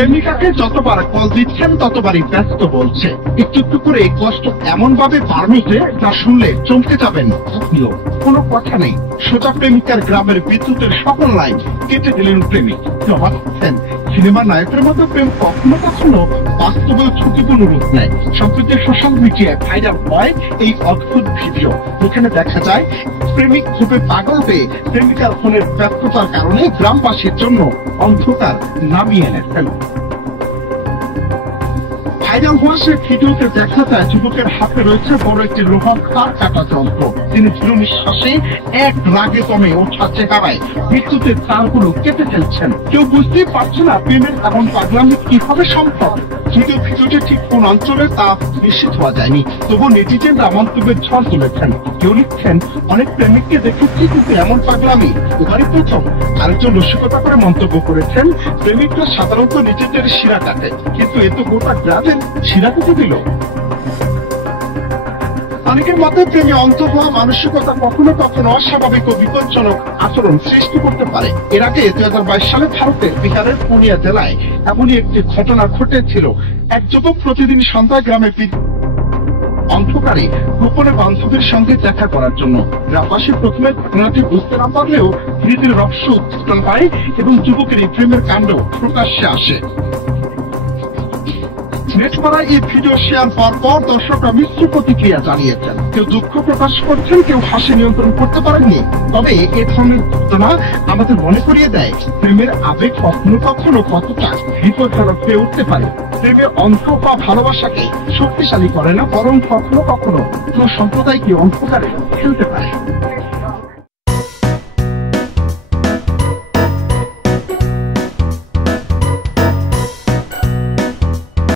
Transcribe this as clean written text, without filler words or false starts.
প্রেমিকাকে যতবার কল দিচ্ছেন ততবারই ব্যস্ত বলছে। একটু একটু করে কষ্ট এমন ভাবে বাড়ছে যা শুনলে চমকে যাবেন আপনিও। কোনো কথা নেই, সোজা প্রেমিকার গ্রামের বিদ্যুতের সকল লাইন কেটে দিলেন প্রেমিক। জবাব দিচ্ছেন, সিনেমার নায়কের মতো প্রেম কখনো কখনো বাস্তবেও ঝুঁকিপূর্ণ রূপ নেয়। সম্প্রতি সোশ্যাল মিডিয়ায় ভাইরাল হয় এই অদ্ভুত ভিডিও, যেখানে দেখা যায় প্রেমিক খুবই পাগল হয়ে প্রেমিকার ফোনের ব্যস্ততার কারণে গ্রামবাসীর জন্য অন্ধকার নামিয়ে এনেছেন। ভাইরাল হওয়া সে ভিডিওতে দেখা যায় যুবকের হাতে রয়েছে বড় একটি লোহার তার কাটা যন্ত্র। তিনি দৃঢ় নিঃশ্বাসে এক রাগে দমে ওঠা চেহারায় বিদ্যুতের তারগুলো কেটে ফেলছেন। কেউ বুঝতেই পারছে না প্রেমের এমন পাগলামি কিভাবে সম্ভব। যদিও ভিডিওটি ঠিক কোন অঞ্চলে তা নিশ্চিত হওয়া যায়নি, তবু নেটিজেনরা মন্তব্যের ঝড় তুলেছেন। কেউ লিখছেন, অনেক প্রেমিককে দেখেছি কিন্তু এমন পাগলামি এবারই প্রথম। আরেকজন রসিকতা করে মন্তব্য করেছেন, প্রেমিকরা সাধারণত নিজেদের শিরা কাটে, কিন্তু এ তো গোটা গ্রামের শিরা কেটে দিল। অনেকের মতে প্রেমে অন্ধ হওয়া মানসিকতা কখনো কখনো অস্বাভাবিক ও বিপজ্জনক আচরণ সৃষ্টি করতে পারে। এর আগে 2022 সালে ভারতের বিহারের পুরুলিয়া জেলায় এমনই একটি ঘটনা ঘটেছিল। এক যুবক প্রতিদিন সন্ধ্যায় গ্রামে অন্ধকারে গোপনে বান্ধবীর সঙ্গে দেখা করার জন্য। গ্রামবাসী প্রথমে ঘটনাটি বুঝতে না পারলেও ধীরে ধীরে রহস্য উদ্ঘাটন হয় এবং যুবকের এই প্রেমের কাণ্ড প্রকাশ্যে আসে। নেটপাড়ায় এই ভিডিও শেয়ার হওয়ার পর দর্শকরা মিশ্র প্রতিক্রিয়া জানিয়েছেন। কেউ দুঃখ প্রকাশ করছেন, কেউ হাসি নিয়ন্ত্রণ করতে পারেননি। তবে এ ধরনের ঘটনা আমাদের মনে করিয়ে দেয় প্রেমের আবেগ কখনো কখনো কতটা বিপজ্জনক হয়ে উঠতে পারে। প্রেমে অন্ধ বা ভালোবাসাকে শক্তিশালী করে না, বরং কখনো কখনো পুরো সম্প্রদায়কে অন্ধকারে ফেলতে পারে।